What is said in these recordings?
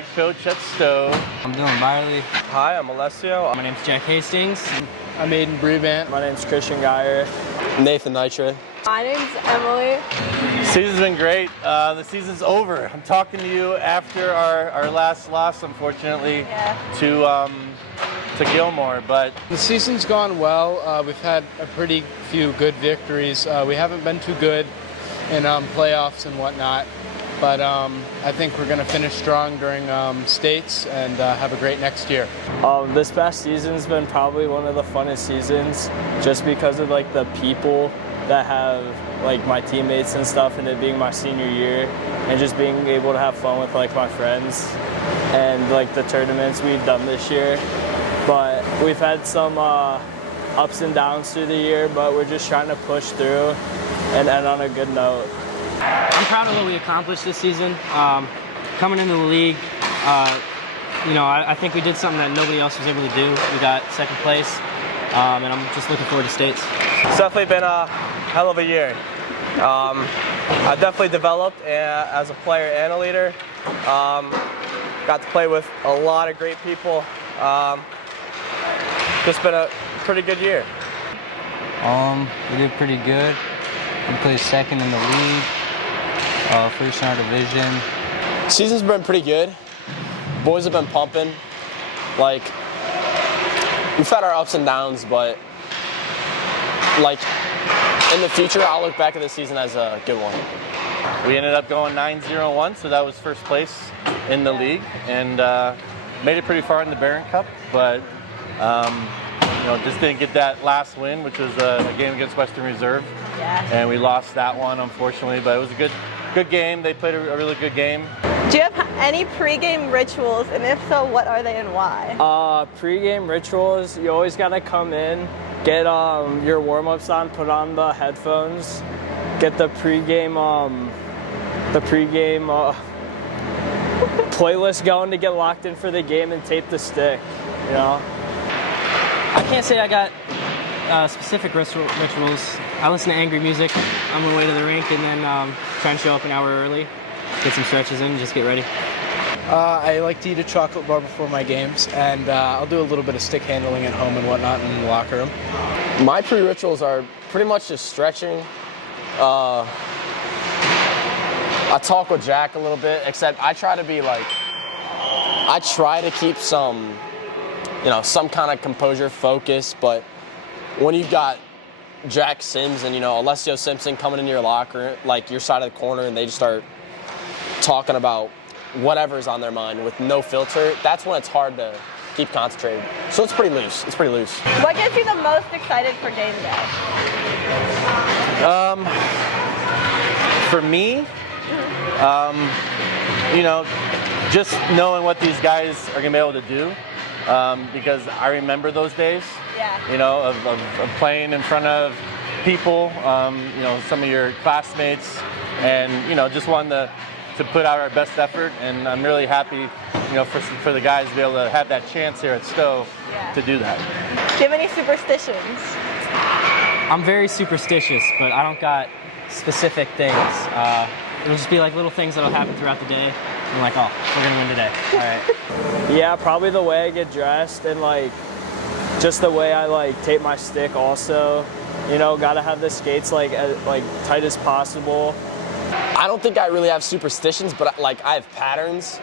head coach at Stow. I'm Dylan Byerly. Hi, I'm Alessio. My name's Jack Hastings. I'm Aiden Brevant. My name's Christian Gier. Nathan Nitra. My name's Emily. Season's been great. The season's over. I'm talking to you after our last loss, unfortunately, to Gilmore. But The season's gone well. We've had a pretty few good victories. We haven't been too good in playoffs and whatnot, but I think we're going to finish strong during states and have a great next year. This past season's been probably one of the funnest seasons, just because of like the people that have like my teammates and stuff, and it being my senior year, and just being able to have fun with like my friends and like the tournaments we've done this year. But we've had some ups and downs through the year, but we're just trying to push through and end on a good note. I'm proud of what we accomplished this season. Coming into the league, I think we did something that nobody else was able to do. We got second place, and I'm just looking forward to states. It's definitely been a hell of a year. I've definitely developed as a player and a leader. Got to play with a lot of great people. Just been a pretty good year. We did pretty good. We placed second in the league, first in our division. Season's been pretty good. Boys have been pumping. Like, we've had our ups and downs, but like in the future, I'll look back at this season as a good one. we ended up going 9-0-1, so that was first place in the league, and made it pretty far in the Barron Cup, but just didn't get that last win, which was a game against Western Reserve. And we lost that one, unfortunately, but it was a good game. They played a really good game. Do you have any pregame rituals, and if so, what are they and why? Pre-game rituals, you always gotta come in, get your warm-ups on, put on the headphones, get the pregame playlist going to get locked in for the game, and tape the stick. You know. I can't say I got specific rituals. I listen to angry music on my way to the rink, and then try and show up an hour early, get some stretches in, and just get ready. I like to eat a chocolate bar before my games, and I'll do a little bit of stick handling at home and whatnot in the locker room. My pre-rituals are pretty much just stretching. I talk with Jack a little bit, except I try to keep some kind of composure, focus, but when you've got Jack Sims and, Alessio Simpson coming into your locker room, like your side of the corner, and they just start talking about whatever's on their mind with no filter, that's when it's hard to keep concentrated. So it's pretty loose. What gets you the most excited for game day? For me, just knowing what these guys are going to be able to do, because I remember those days, of playing in front of people, some of your classmates, and, just wanting to put out our best effort. And I'm really happy, for the guys to be able to have that chance here at Stow to do that. Do you have any superstitions? I'm very superstitious, but I don't got specific things. It'll just be like little things that'll happen throughout the day. I'm like, oh, we're gonna win today. All right. Yeah, probably the way I get dressed, and just the way I tape my stick also. Gotta have the skates as tight as possible. I don't think I really have superstitions, but I have patterns.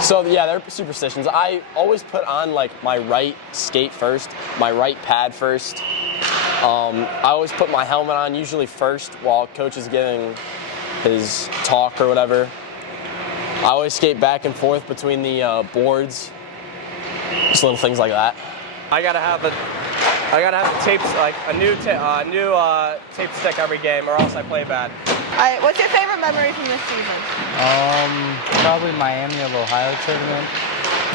So yeah, they're superstitions. I always put on my right skate first, my right pad first. I always put my helmet on usually first while coach is giving his talk or whatever. I always skate back and forth between the boards. Just little things like that. I gotta have the tapes, a new tape stick every game, or else I play bad. All right, what's your favorite memory from this season? Probably Miami of Ohio tournament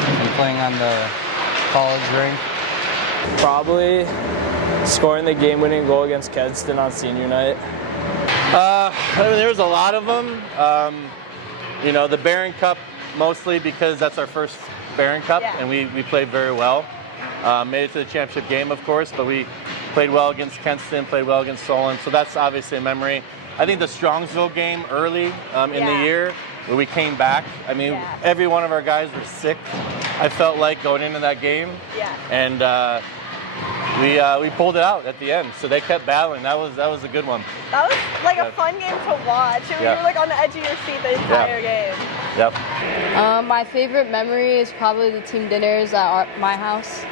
and playing on the college rink. Probably scoring the game-winning goal against Kedston on senior night. There was a lot of them. The Barron Cup mostly because that's our first Barron Cup, and we played very well. Made it to the championship game, of course, but we played well against Kenston, played well against Solon, so that's obviously a memory. I think the Strongsville game early in the year we came back. I mean, every one of our guys were sick. I felt like going into that game. Yeah. And we pulled it out at the end. So they kept battling. That was a good one. That was like a fun game to watch. You were like on the edge of your seat the entire game. Yep. My favorite memory is probably the team dinners at my house.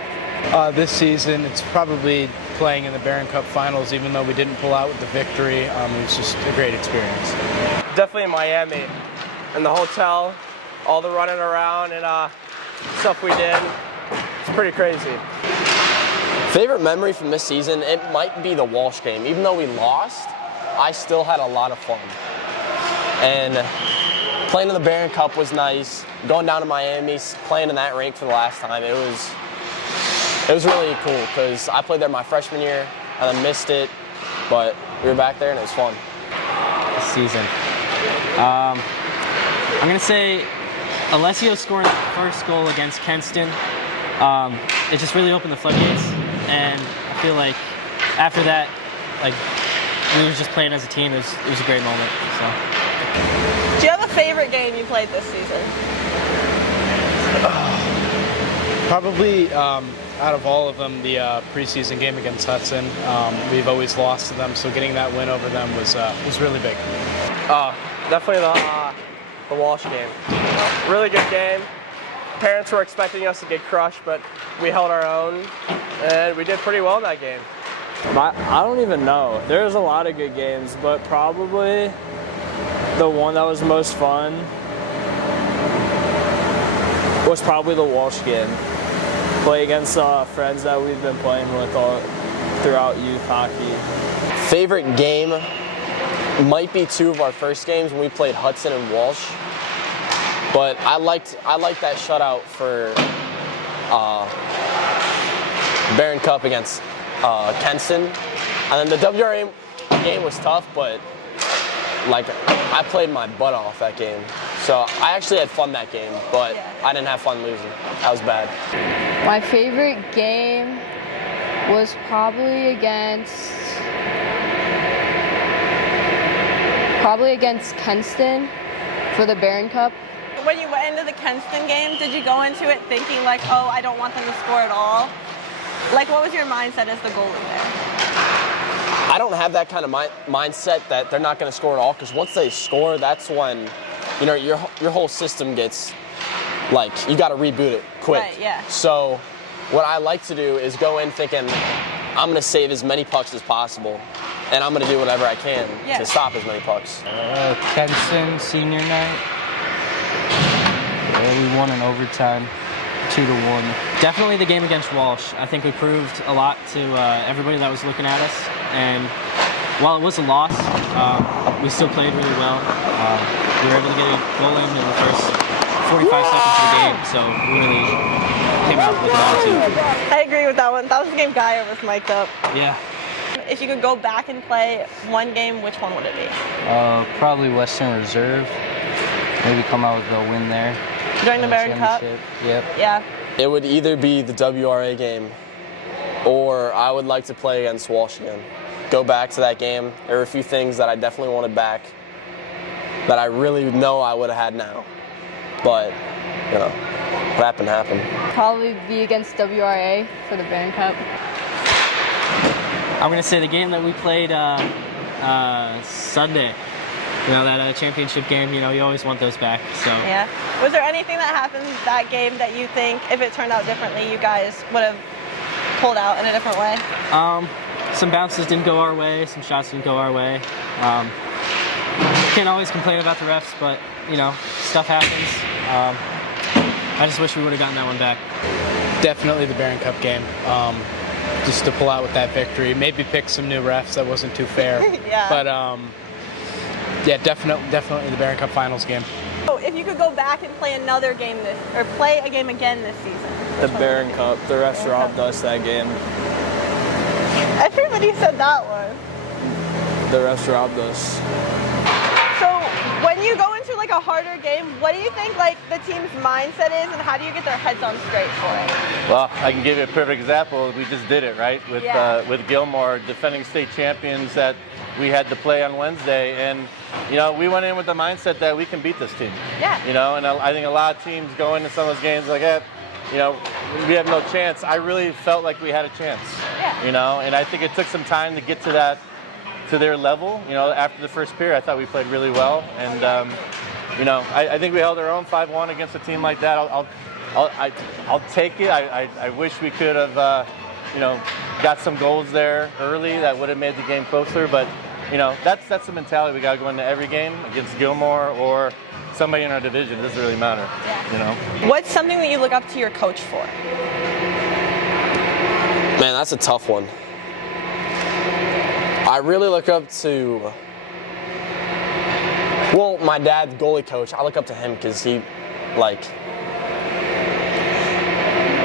This season, it's probably playing in the Barron Cup Finals, even though we didn't pull out with the victory. It was just a great experience. Definitely Miami. In the hotel, all the running around and stuff we did. It's pretty crazy. Favorite memory from this season, it might be the Walsh game. Even though we lost, I still had a lot of fun. And playing in the Barron Cup was nice. Going down to Miami, playing in that rink for the last time, it was really cool because I played there my freshman year and I missed it, but we were back there and it was fun. This season. I'm going to say Alessio scoring the first goal against Kenston. It just really opened the floodgates, and I feel like after that, like we were just playing as a team. It was a great moment. So. Do you have a favorite game you played this season? Probably out of all of them, the preseason game against Hudson. We've always lost to them, so getting that win over them was really big. Definitely the Walsh game. Really good game. Parents were expecting us to get crushed, but we held our own, and we did pretty well in that game. I don't even know. There's a lot of good games, but probably the one that was most fun was probably the Walsh game. Play against friends that we've been playing with throughout youth hockey. Favorite game might be two of our first games when we played Hudson and Walsh. But I liked that shutout for Barron Cup against Kenston. And then the WRA game was tough, but like I played my butt off that game. So I actually had fun that game, but I didn't have fun losing. That was bad. My favorite game was probably against Kenston for the Barron Cup. When you went into the Kenston game, did you go into it thinking like, oh, I don't want them to score at all? Like, what was your mindset as the goalie there? I don't have that kind of mindset that they're not going to score at all, because once they score, that's when, you know, your whole system gets, like, you got to reboot it quick. Right, yeah. So what I like to do is go in thinking, I'm going to save as many pucks as possible, and I'm going to do whatever I can to stop as many pucks. Kenston senior night. We won in overtime, 2-1. Definitely the game against Walsh. I think we proved a lot to everybody that was looking at us. And while it was a loss, we still played really well. We were able to get a goal in the first 45 seconds of the game, so we really came out with an attitude. I agree with that one. That was the game Guy was mic'd up. Yeah. If you could go back and play one game, which one would it be? Probably Western Reserve. Maybe come out with a win there. During the Barron Cup? Yep. Yeah. It would either be the WRA game, or I would like to play against Walsh again. Go back to that game. There were a few things that I definitely wanted back that I really know I would have had now. But, you know, what happened. Probably be against WRA for the Barron Cup. I'm going to say the game that we played Sunday. You know, that championship game, you know, you always want those back. So. Yeah. Was there anything that happened that game that you think, if it turned out differently, you guys would have pulled out in a different way? Some bounces didn't go our way, some shots didn't go our way. Can't always complain about the refs, but, you know, stuff happens. I just wish we would have gotten that one back. Definitely the Barron Cup game. Just to pull out with that victory. Maybe pick some new refs. That wasn't too fair. Yeah. But yeah, definitely the Barron Cup Finals game. So if you could go back and play another game play a game again this season. The Barron Cup. The refs robbed us that game. Everybody said that one. The refs robbed us. So When you go into like a harder game, what do you think like the team's mindset is, and how do you get their heads on straight for it? Well, I can give you a perfect example. We just did it, right? With Gilmore, defending state champions that we had to play on Wednesday, and we went in with the mindset that we can beat this team. Yeah. And I think a lot of teams go into some of those games like, we have no chance. I really felt like we had a chance. Yeah. And I think it took some time to get to that, to their level. After the first period, I thought we played really well, and I think we held our own 5-1 against a team like that. I'll take it. I wish we could have, got some goals there early that would have made the game closer, but that's the mentality we got to go into every game against Gilmore or somebody in our division. It doesn't really matter. Yeah. What's something that you look up to your coach for? Man, that's a tough one. I really look up to, my dad's goalie coach. I look up to him because he,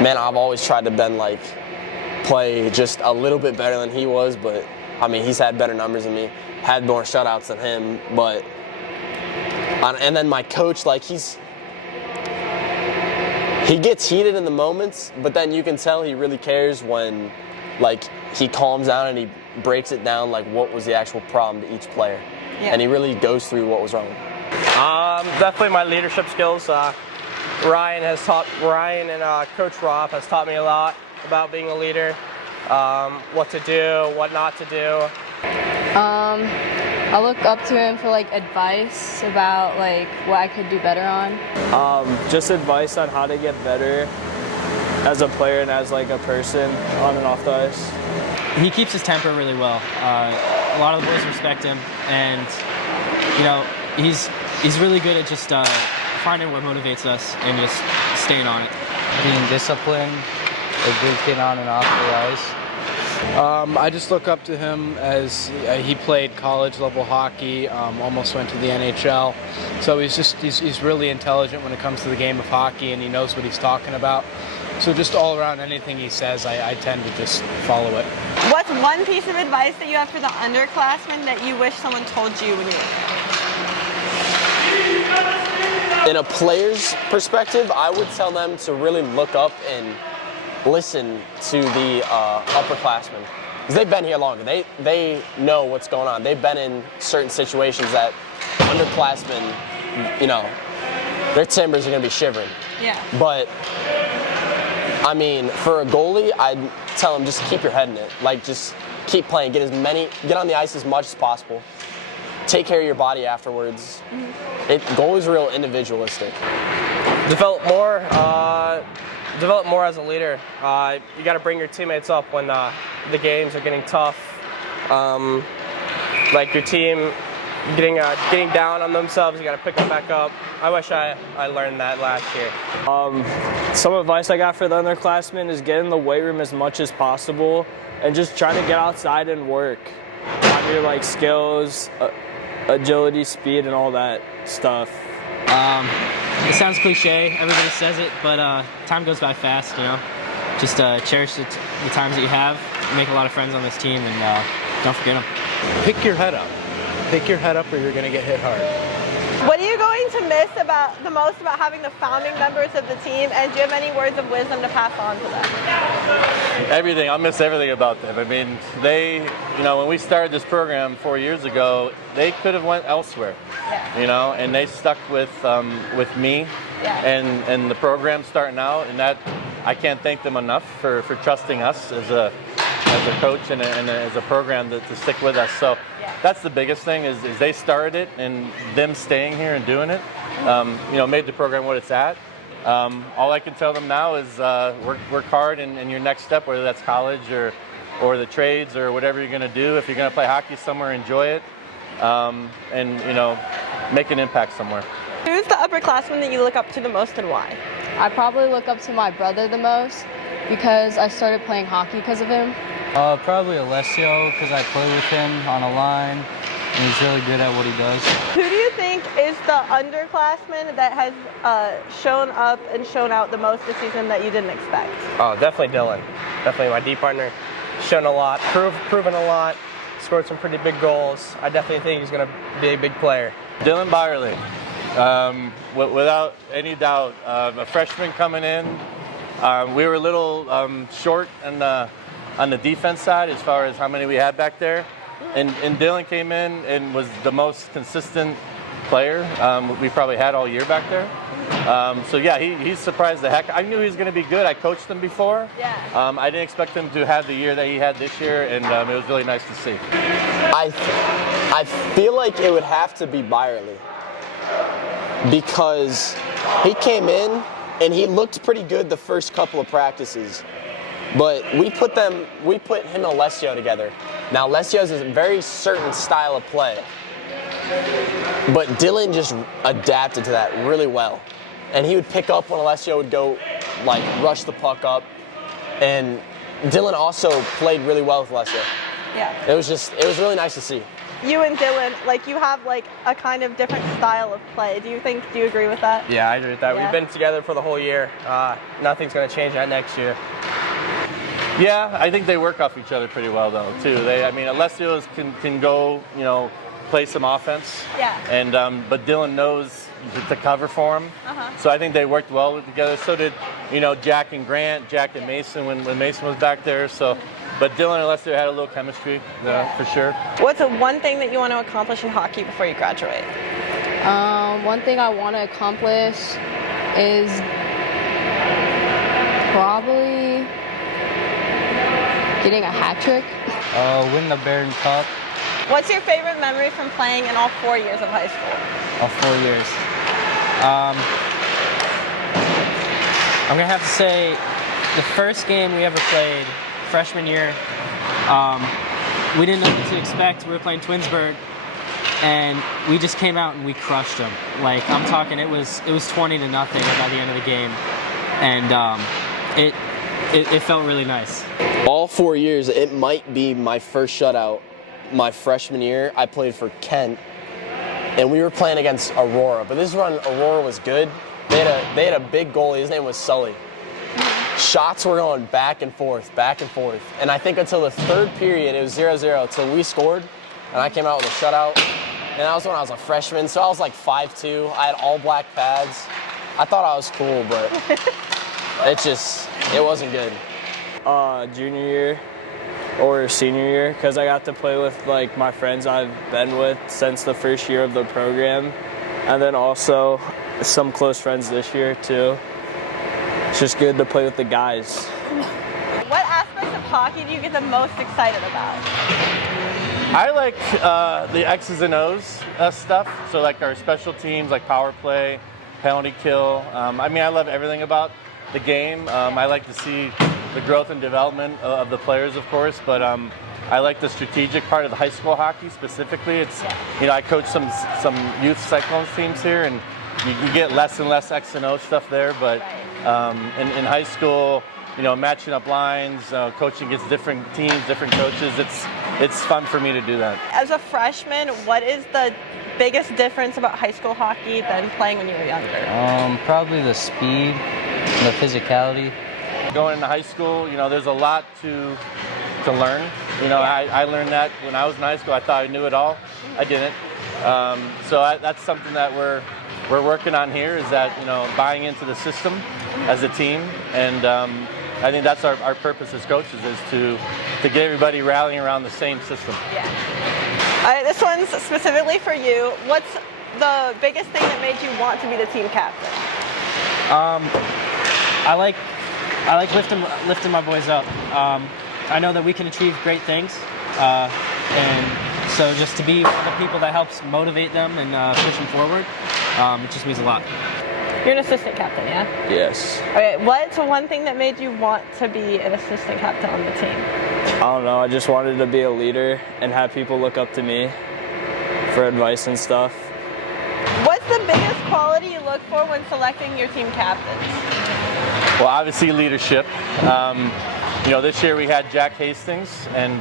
I've always tried to play just a little bit better than he was, but he's had better numbers than me, had more shutouts than him, but, and then my coach, he gets heated in the moments, but then you can tell he really cares when, he calms down and he breaks it down, what was the actual problem to each player. Yeah. And he really goes through what was wrong. Definitely my leadership skills. Ryan and Coach Roth has taught me a lot about being a leader, what to do, what not to do. I look up to him for advice about what I could do better on. Just advice on how to get better as a player and as a person on and off the ice. He keeps his temper really well. A lot of the boys respect him, and he's really good at just finding what motivates us and just staying on it. Being disciplined, a good kid on and off the ice. I just look up to him as he played college level hockey, almost went to the NHL. So he's really intelligent when it comes to the game of hockey, and he knows what he's talking about. So just all around, anything he says, I tend to just follow it. What's one piece of advice that you have for the underclassmen that you wish someone told you when you were? In a player's perspective, I would tell them to really look up and listen to the upperclassmen, because they've been here longer. They know what's going on. They've been in certain situations that underclassmen, their timbers are going to be shivering. Yeah. But for a goalie, I'd tell them just keep your head in it. Just keep playing. Get on the ice as much as possible. Take care of your body afterwards. Mm-hmm. Goalie's real individualistic. Develop more as a leader. You got to bring your teammates up when the games are getting tough. Your team getting down on themselves, you got to pick them back up. I wish I learned that last year. Some advice I got for the underclassmen is get in the weight room as much as possible and just try to get outside and work on your skills, agility, speed, and all that stuff. It sounds cliche, everybody says it, but time goes by fast, Just cherish the times that you have, make a lot of friends on this team, and don't forget them. Pick your head up. Pick your head up or you're going to get hit hard. What are you going to miss the most about having the founding members of the team, and do you have any words of wisdom to pass on to them? Everything. I'll miss everything about them. They, when we started this program 4 years ago, they could have went elsewhere. Yeah. And they stuck with me. Yeah. And the program starting out, and that I can't thank them enough for trusting us as a coach and as a program to stick with us. So that's the biggest thing is they started it, and them staying here and doing it, made the program what it's at. All I can tell them now is work hard in your next step, whether that's college or the trades or whatever you're going to do. If you're going to play hockey somewhere, enjoy it, and make an impact somewhere. Who's the upperclassman that you look up to the most, and why? I probably look up to my brother the most because I started playing hockey because of him. Probably Alessio, because I play with him on a line, and he's really good at what he does. Who do you think is the underclassman that has shown up and shown out the most this season that you didn't expect? Oh, definitely Dylan. Definitely my D partner. Shown a lot, proven a lot. scored some pretty big goals. I definitely think he's going to be a big player. Dylan Byerly, without any doubt, a freshman coming in. We were a little short on the defense side as far as how many we had back there. And Dylan came in and was the most consistent player we probably had all year back there. So yeah, he surprised the heck. I knew he was going to be good. I coached him before. Yeah. I didn't expect him to have the year that he had this year, and it was really nice to see. I feel like it would have to be Byerly because he came in and he looked pretty good the first couple of practices. But we put him and Alessio together. Now Alessio's is a very certain style of play, but Dylan just adapted to that really well. And he would pick up when Alessio would go, like, rush the puck up. And Dylan also played really well with Alessio. Yeah. It was really nice to see. You and Dylan, like, you have like a kind of different style of play. Do you agree with that? Yeah, I agree with that. Yeah. We've been together for the whole year. Nothing's going to change that next year. Yeah, I think they work off each other pretty well, though, too. Alessio can go, play some offense. Yeah. And but Dylan knows to cover for him. Uh-huh. So I think they worked well together. So did, Jack and Grant, Jack and Mason when Mason was back there. So, but Dylan and Alessio had a little chemistry, for sure. What's the one thing that you want to accomplish in hockey before you graduate? One thing I want to accomplish is probably getting a hat trick. Win the Barron Cup. What's your favorite memory from playing in all 4 years of high school? All 4 years. I'm gonna have to say the first game we ever played, freshman year, we didn't know what to expect. We were playing Twinsburg, and we just came out and we crushed them. Like, I'm talking, it was 20-0 by the end of the game, and it felt really nice. All 4 years, it might be my first shutout. My freshman year, I played for Kent, and we were playing against Aurora. But this run, Aurora was good. They had a big goalie. His name was Sully. Shots were going back and forth. And I think until the third period, it was 0-0 until we scored, and I came out with a shutout. And that was when I was a freshman, so I was like 5'2". I had all black pads. I thought I was cool, but it wasn't good. Junior year or senior year, because I got to play with like my friends I've been with since the first year of the program, and then also some close friends this year too. It's just good to play with the guys. What aspects of hockey do you get the most excited about? I like the X's and O's stuff. So like our special teams, like power play, penalty kill. I love everything about the game. I like to see the growth and development of the players, of course, but I like the strategic part of the high school hockey specifically. It's, I coach some youth Cyclones teams here, and you get less and less X and O stuff there, but in high school, matching up lines, coaching against different teams, different coaches, it's fun for me to do that. As a freshman, what is the biggest difference about high school hockey than playing when you were younger? Probably the speed, the physicality. Going into high school, there's a lot to learn. I learned that when I was in high school. I thought I knew it all. I didn't. So that's something that we're working on here, is that, buying into the system as a team. And I think that's our purpose as coaches, is to get everybody rallying around the same system. Yeah. All right, this one's specifically for you. What's the biggest thing that made you want to be the team captain? I like lifting my boys up. I know that we can achieve great things, and so just to be one of the people that helps motivate them and push them forward, it just means a lot. You're an assistant captain, yeah? Yes. Okay, what's one thing that made you want to be an assistant captain on the team? I don't know, I just wanted to be a leader and have people look up to me for advice and stuff. What's the biggest quality you look for when selecting your team captains? Well, obviously leadership. This year we had Jack Hastings, and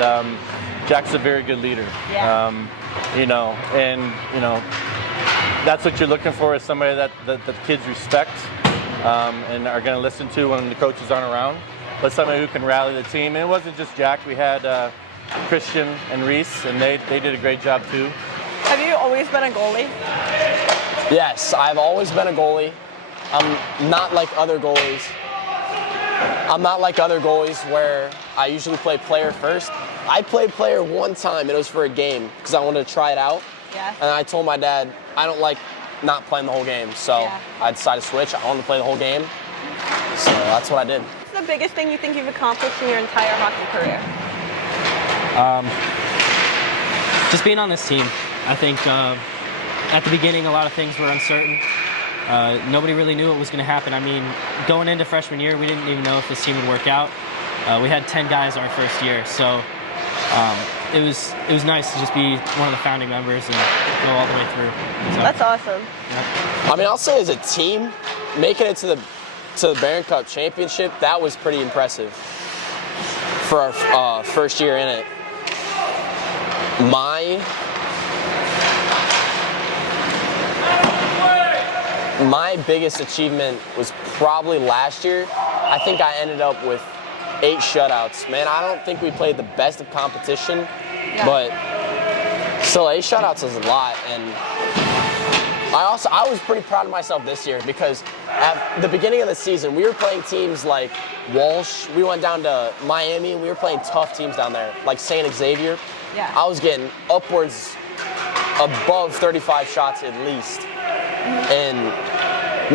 Jack's a very good leader. Yeah. That's what you're looking for, is somebody that the kids respect and are going to listen to when the coaches aren't around, but somebody who can rally the team. And it wasn't just Jack. We had Christian and Reese, and they did a great job too. Have you always been a goalie? Yes, I've always been a goalie. I'm not like other goalies. Where I usually play player first. I played player one time, and it was for a game because I wanted to try it out. Yeah. And I told my dad, I don't like not playing the whole game. So I decided to switch. I wanted to play the whole game. So that's what I did. What's the biggest thing you think you've accomplished in your entire hockey career? Just being on this team. I think at the beginning, a lot of things were uncertain. Nobody really knew what was going to happen. I mean, going into freshman year, we didn't even know if this team would work out. We had 10 guys our first year, so it was nice to just be one of the founding members and go all the way through. So, that's awesome. I mean, I'll say as a team, making it to the Barron Cup championship, that was pretty impressive for our first year in it. My biggest achievement was probably last year. I think I ended up with 8 shutouts. Man, I don't think we played the best of competition, but still 8 shutouts is a lot. And I was pretty proud of myself this year because at the beginning of the season, we were playing teams like Walsh. We went down to Miami, and we were playing tough teams down there, like St. Xavier. Yeah. I was getting upwards above 35 shots at least. And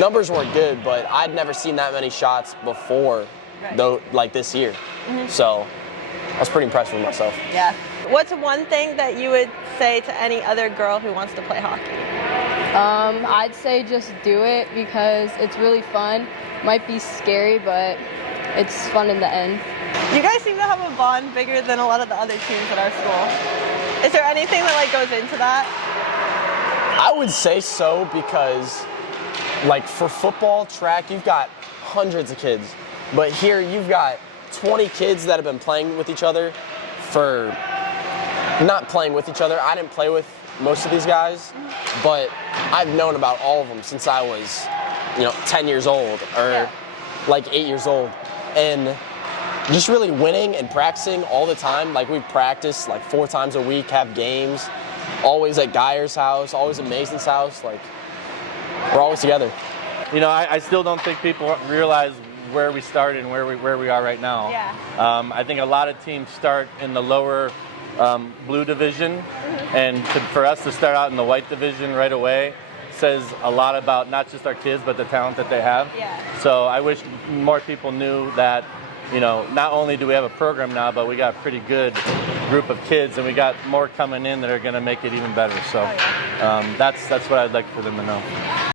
numbers weren't good, but I'd never seen that many shots before, though, like this year. So I was pretty impressed with myself. Yeah. What's one thing that you would say to any other girl who wants to play hockey? I'd say just do it because it's really fun. Might be scary, but it's fun in the end. You guys seem to have a bond bigger than a lot of the other teams at our school. Is there anything that goes into that? I would say so because, for football, track, you've got hundreds of kids. But here you've got 20 kids that have been playing with each other not playing with each other. I didn't play with most of these guys, but I've known about all of them since I was, 10 years old or 8 years old. And just really winning and practicing all the time. We practice 4 times a week, have games. Always at Geyer's house, always at Mason's house. We're always together. I still don't think people realize where we started and where we are right now. Yeah. I think a lot of teams start in the lower blue division, and for us to start out in the white division right away says a lot about not just our kids, but the talent that they have. Yeah. So I wish more people knew that, not only do we have a program now, but we got a pretty good group of kids, and we got more coming in that are going to make it even better. So that's what I'd like for them to know.